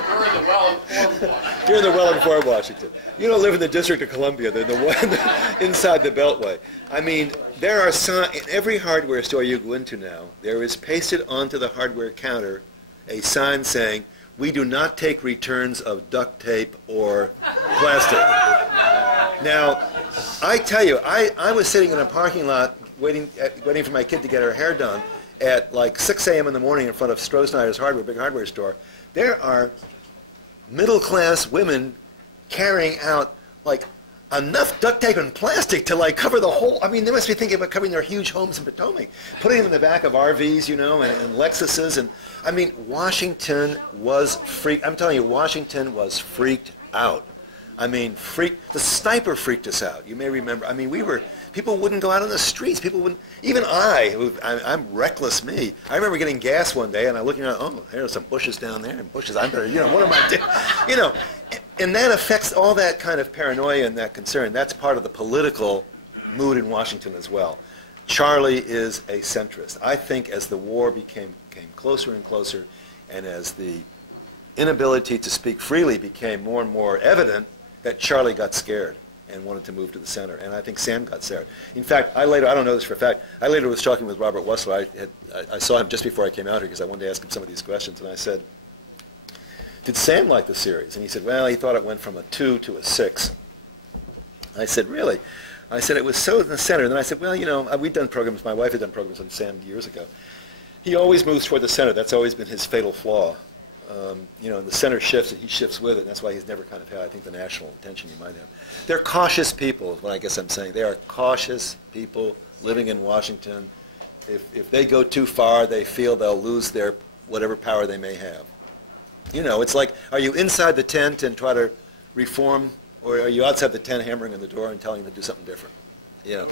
well-informed Washington. You're in the well-informed Washington. You don't live in the District of Columbia. They're the one inside the Beltway. I mean, there are signs in every hardware store you go into now. There is pasted onto the hardware counter a sign saying, "We do not take returns of duct tape or plastic." Now, I tell you, I was sitting in a parking lot waiting for my kid to get her hair done at like 6 a.m. in the morning in front of Stroh-Snyder's big hardware store. There are middle-class women carrying out like enough duct tape and plastic to like cover the whole. I mean, they must be thinking about covering their huge homes in Potomac, putting them in the back of RVs, you know, and Lexuses. And I mean, Washington was freaked. I'm telling you, Washington was freaked out. I mean, the sniper freaked us out. You may remember. I mean, people wouldn't go out on the streets. People wouldn't, even I'm reckless me. I remember getting gas one day and I'm looking around, oh, there's some bushes down there and bushes. I better, you know, what am I doing? You know, and that affects all that kind of paranoia and that concern. That's part of the political mood in Washington as well. Charlie is a centrist. I think as the war came closer and closer, and as the inability to speak freely became more and more evident, that Charlie got scared and wanted to move to the center. And I think Sam got scared. In fact, I don't know this for a fact, I later was talking with Robert Wessler. I saw him just before I came out here because I wanted to ask him some of these questions. And I said, did Sam like the series? And he said, well, he thought it went from a 2 to a 6. I said, really? I said, it was so in the center. And then I said, well, you know, we've done programs, my wife had done programs on Sam years ago. He always moves toward the center. That's always been his fatal flaw. You know, and the center shifts and he shifts with it, and that's why he's never kind of had, I think, the national attention he might have. They're cautious people, is what I guess I'm saying. They are cautious people living in Washington. If they go too far, they feel they'll lose their whatever power they may have. You know, it's like, are you inside the tent and try to reform, or are you outside the tent hammering on the door and telling them to do something different? You know.